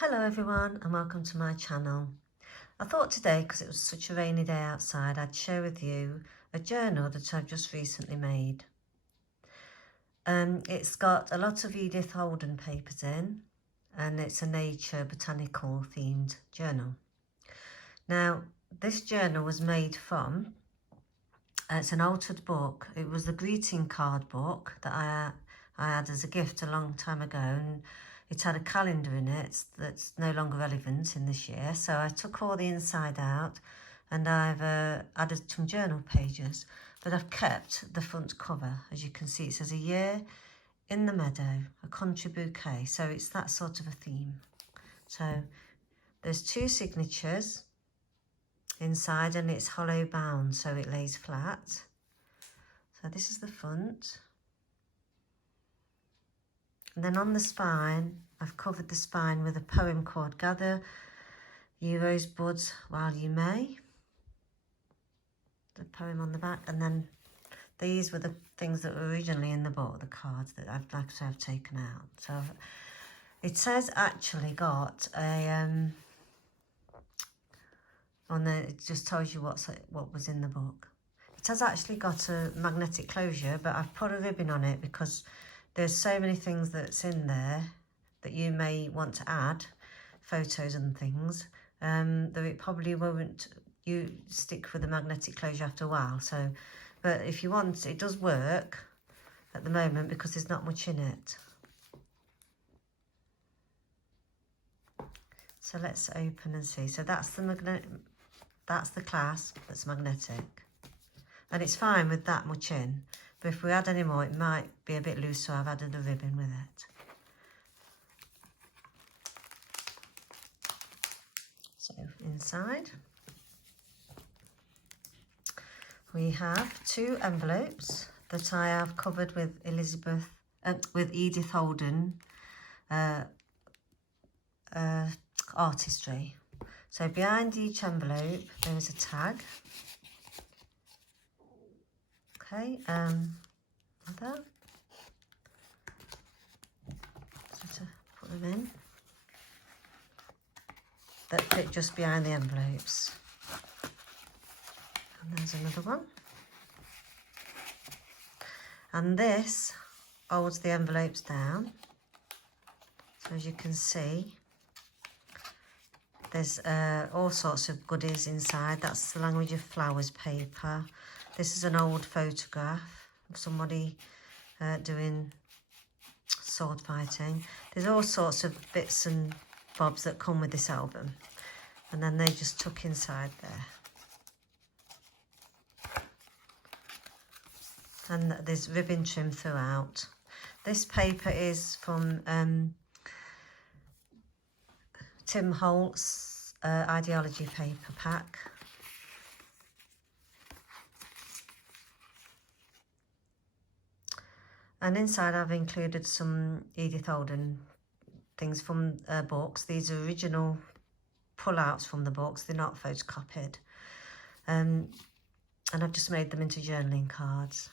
Hello everyone and welcome to my channel. I thought today, because it was such a rainy day outside, I'd share with you a journal that I've just recently made. It's got a lot of Edith Holden papers in, and it's a nature botanical themed journal. Now this journal was made from, it's an altered book. It was the greeting card book that I had as a gift a long time ago, and it had a calendar in it that's no longer relevant in this year. So I took all the inside out and I've added some journal pages, but I've kept the front cover. As you can see, it says "A year in the meadow, a country bouquet." So it's that sort of a theme. So there's two signatures inside and it's hollow bound, so it lays flat. So this is the front. And then on the spine, I've covered the spine with a poem called "Gather Ye Rosebuds While You May." The poem on the back. And then these were the things that were originally in the book, the cards that I've like to have taken out. So it says actually got a it just tells you what was in the book. It has actually got a magnetic closure, but I've put a ribbon on it because there's so many things that's in there that you may want to add, photos and things, that it probably won't stick with the magnetic closure after a while. So, but if you want, it does work at the moment because there's not much in it. So let's open and see. So that's the clasp that's magnetic, and it's fine with that much in. But if we add any more, it might be a bit loose, so I've added a ribbon with it. So inside, we have two envelopes that I have covered with Edith Holden artistry. So behind each envelope there is a tag. Okay, so to put them in, that fit just behind the envelopes. And there's another one. And this holds the envelopes down. So as you can see, there's all sorts of goodies inside. That's the Language of Flowers paper. This is an old photograph of somebody doing sword fighting. There's all sorts of bits and bobs that come with this album, and then they just tuck inside there. And there's ribbon trim throughout. This paper is from Tim Holt's Ideology paper pack. And inside I've included some Edith Holden things from books. These are original pull-outs from the books. They're not photocopied. And I've just made them into journaling cards.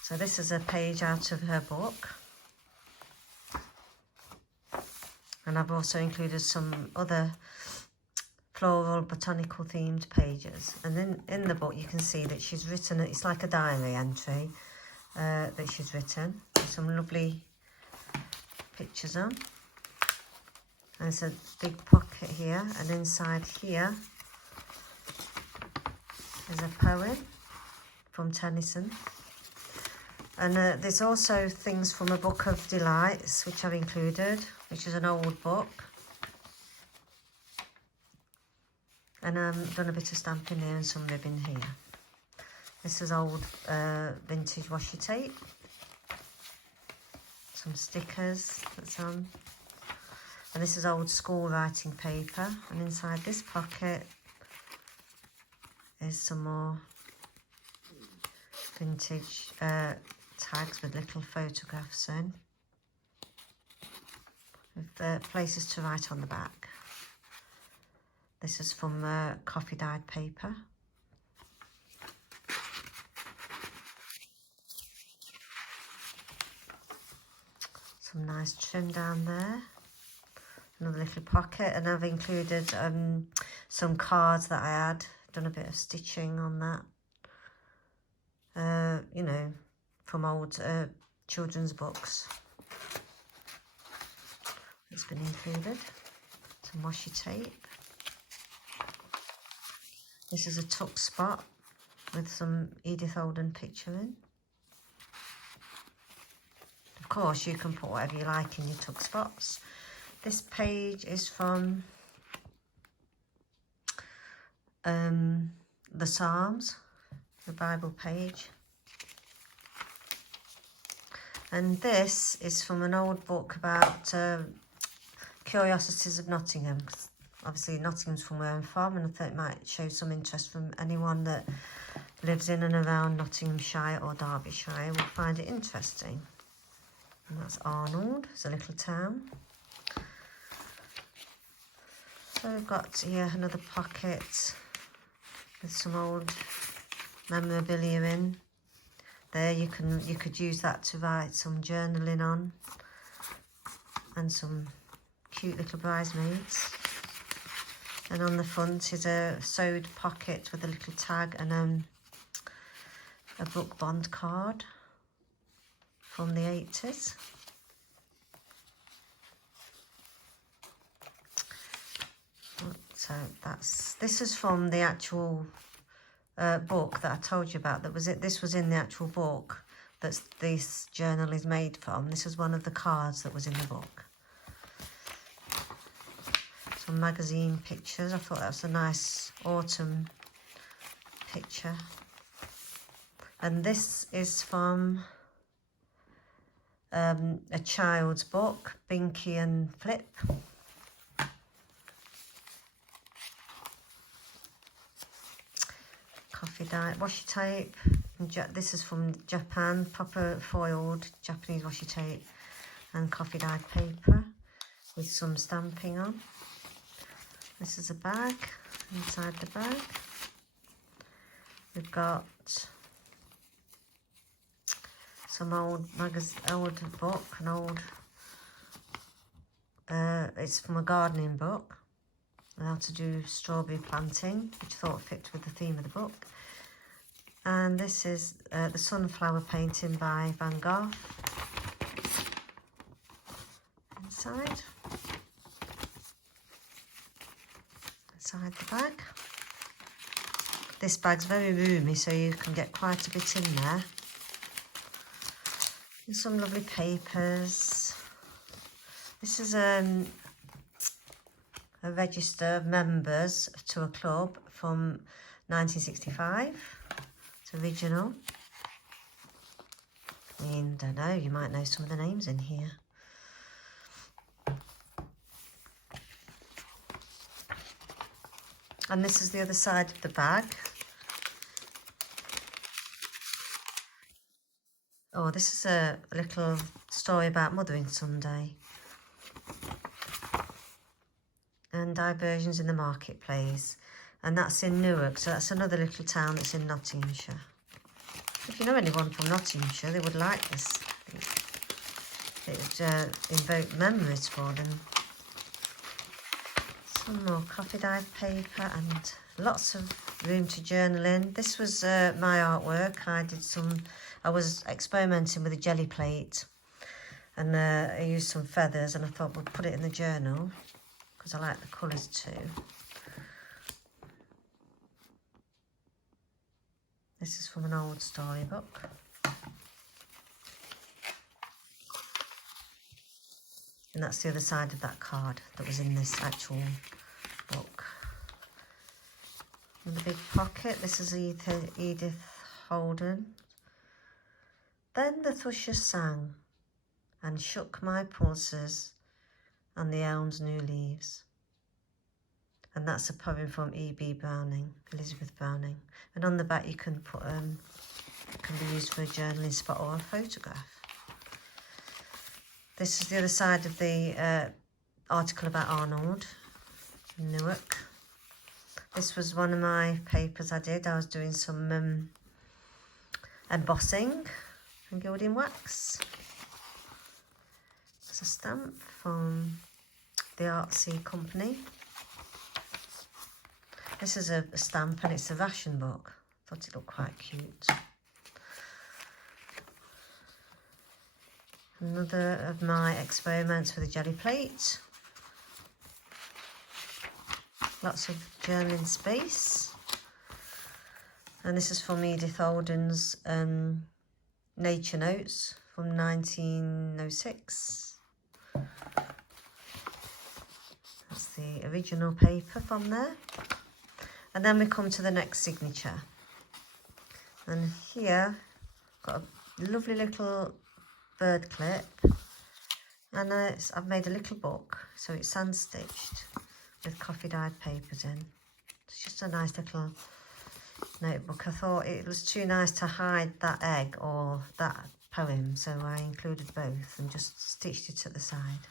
So this is a page out of her book. And I've also included some other floral botanical themed pages. And then in the book you can see that she's written, it's like a diary entry that she's written. With some lovely pictures on. And there's a big pocket here, and inside here is a poem from Tennyson. And there's also things from a Book of Delights, which I've included, which is an old book. And I've done a bit of stamping here and some ribbon here. This is old vintage washi tape. Some stickers that's on. And this is old school writing paper. And inside this pocket is some more vintage tags with little photographs in, with places to write on the back. This is from coffee dyed paper. Some nice trim down there. Another little pocket, and I've included some cards that I had. Done a bit of stitching on that. You know, from old children's books. It's been included. Some washi tape. This is a tuck spot with some Edith Holden picture in. Of course, you can put whatever you like in your tuck spots. This page is from the Psalms, the Bible page. And this is from an old book about curiosities of Nottingham. Obviously, Nottingham's from where I'm from, and I thought it might show some interest from anyone that lives in and around Nottinghamshire or Derbyshire will find it interesting. And that's Arnold. It's a little town. So we've got here another pocket with some old memorabilia in. There you could use that to write some journaling on, and some cute little bridesmaids. And on the front is a sewed pocket with a little tag and a book bond card from the 80s. So this is from the actual book that I told you about. This was in the actual book that this journal is made from. This is one of the cards that was in the book. Some magazine pictures. I thought that was a nice autumn picture. And this is from a child's book, Binky and Flip. Coffee dye, washi tape. This is from Japan, proper foiled Japanese washi tape, and coffee dyed paper with some stamping on. This is a bag. Inside the bag we've got some old book, it's from a gardening book, how to do strawberry planting, which I thought fit with the theme of the book. And this is the sunflower painting by Van Gogh. Inside the bag. This bag's very roomy, so you can get quite a bit in there. And some lovely papers. This is a register of members to a club from 1965. It's original. I mean, don't know, you might know some of the names in here. And this is the other side of the bag. Oh, this is a little story about Mothering Sunday. And diversions in the marketplace. And that's in Newark, so that's another little town that's in Nottinghamshire. If you know anyone from Nottinghamshire, they would like this. It would invoke memories for them. Some more coffee dyed paper and lots of room to journal in. This was my artwork. I was experimenting with a jelly plate, and I used some feathers, and I thought we'd put it in the journal because I like the colours too. This is from an old storybook. And that's the other side of that card that was in this actual book. In the big pocket, this is Edith Holden. Then the thrushes sang and shook my pulses and the elm's new leaves. And that's a poem from E.B. Browning, Elizabeth Browning. And on the back you can put, it can be used for a journaling spot or a photograph. This is the other side of the article about Arnold in Newark. This was one of my papers I did. I was doing some embossing and gilding wax. It's a stamp from the Artsy Company. This is a stamp and it's a ration book. Thought it looked quite cute. Another of my experiments with a jelly plate. Lots of journaling space. And this is from Edith Holden's Nature Notes from 1906. That's the original paper from there. And then we come to the next signature. And here, got a lovely little bird clip. And I've made a little book, so it's sand stitched with coffee dyed papers in. It's just a nice little notebook. I thought it was too nice to hide that egg or that poem, so I included both and just stitched it at the side.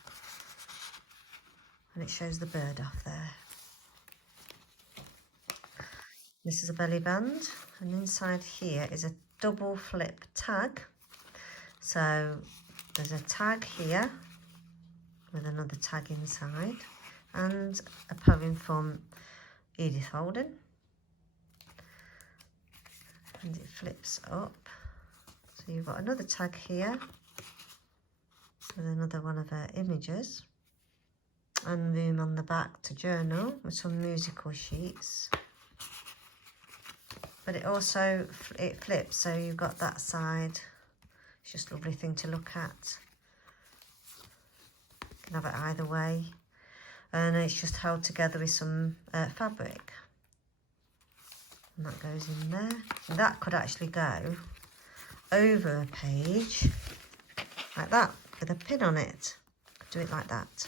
And it shows the bird off there. This is a belly band, and inside here is a double flip tag. So there's a tag here with another tag inside and a poem from Edith Holden. And it flips up. So you've got another tag here with another one of her images, and room on the back to journal with some musical sheets. But it also flips, so you've got that side. It's just a lovely thing to look at. You can have it either way. And it's just held together with some fabric. And that goes in there. And that could actually go over a page like that with a pin on it. Could do it like that.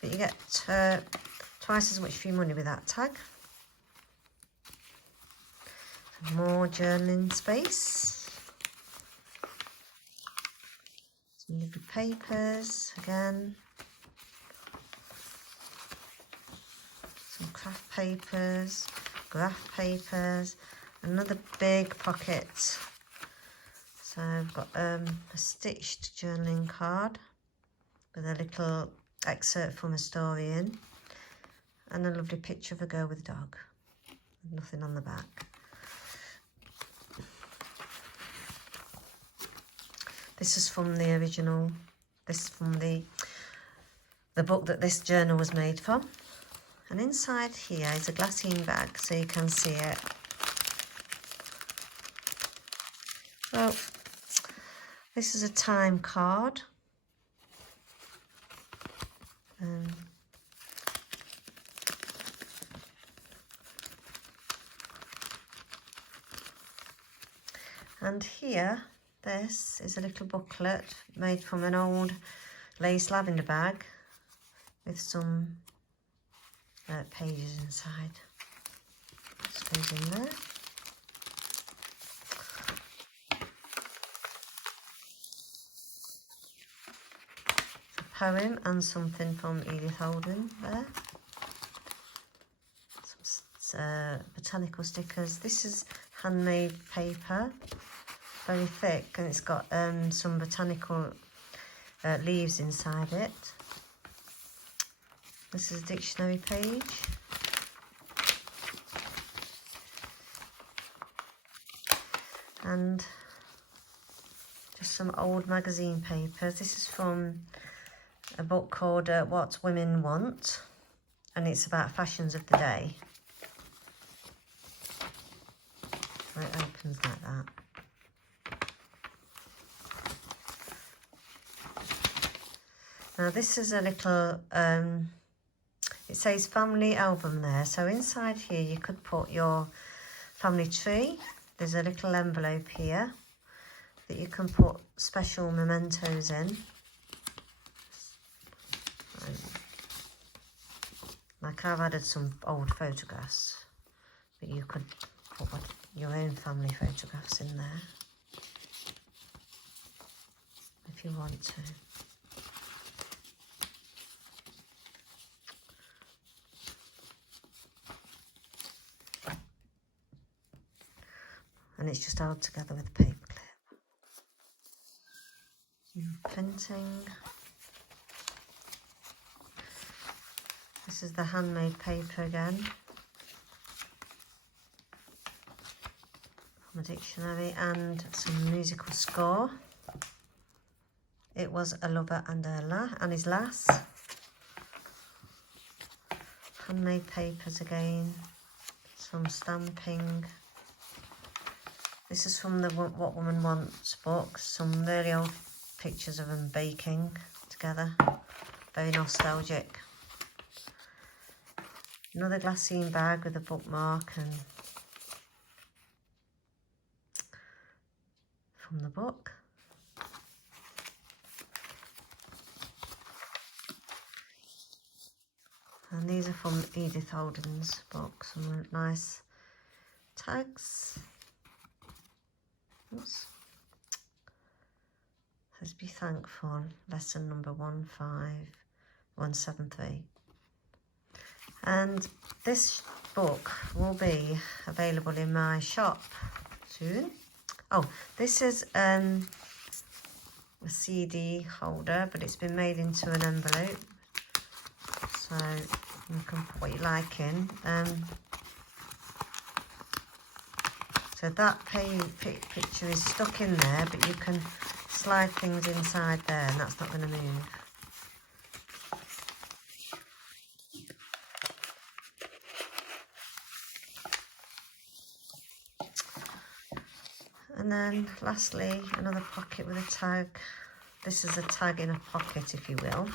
But you get twice as much for your money with that tag. Some more journaling space. Some little papers again. Some craft papers, graph papers, another big pocket. So I've got a stitched journaling card with a little excerpt from a story in, and a lovely picture of a girl with a dog. Nothing on the back. This is from the original. This is from the book that this journal was made from. And inside here is a glassine bag, so you can see it. Well, this is a time card. And here, this is a little booklet made from an old lace lavender bag with some pages inside. This goes in there. A poem and something from Edith Holden there. Some botanical stickers. This is handmade paper, very thick, and it's got some botanical leaves inside it. This is a dictionary page. And just some old magazine papers. This is from a book called What Women Want, and it's about fashions of the day. So it opens like that. Now this is a little, it says family album there. So inside here you could put your family tree. There's a little envelope here that you can put special mementos in. Like I've added some old photographs, but you could put your own family photographs in there if you want to. and it's just held together with a paper clip. Printing. This is the handmade paper again. From a dictionary and some musical score. It was a lover and his lass. Handmade papers again. Some stamping. This is from the What Woman Wants book. Some really old pictures of them baking together. Very nostalgic. Another glassine bag with a bookmark and from the book. And these are from Edith Holden's book. Some nice tags. Oops. Says be thankful. Lesson number 15173. And this book will be available in my shop soon. Oh, this is a CD holder, but it's been made into an envelope. So you can put what you like in. So that picture is stuck in there, but you can slide things inside there and that's not going to move. And then lastly, another pocket with a tag. This is a tag in a pocket, if you will.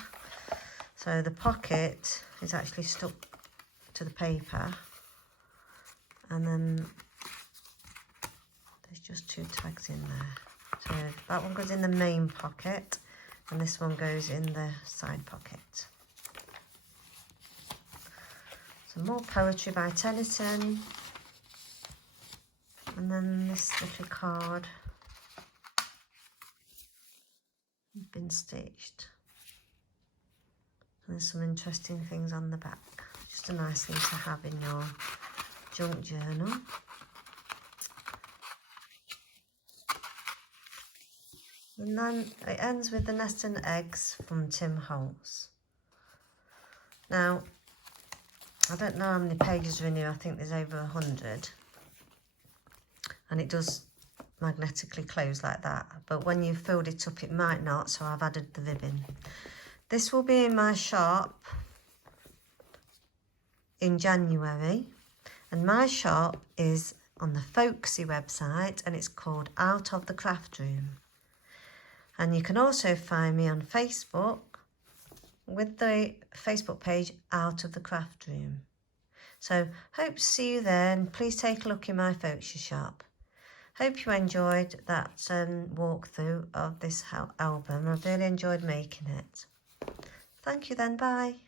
So the pocket is actually stuck to the paper, and then there's just two tags in there. So that one goes in the main pocket and this one goes in the side pocket. Some more poetry by Tennyson. And then this little card has been stitched. And there's some interesting things on the back. Just a nice thing to have in your junk journal. And then it ends with the nest and eggs from Tim Holtz. Now, I don't know how many pages are in here. I think there's over 100. And it does magnetically close like that. But when you've filled it up, it might not. So I've added the ribbon. This will be in my shop in January. And my shop is on the Folksy website. And it's called Out of the Craft Room. And you can also find me on Facebook with the Facebook page Out of the Craft Room. So hope to see you there, and please take a look in my Folksy shop. Hope you enjoyed that walkthrough of this album. I've really enjoyed making it. Thank you then, bye.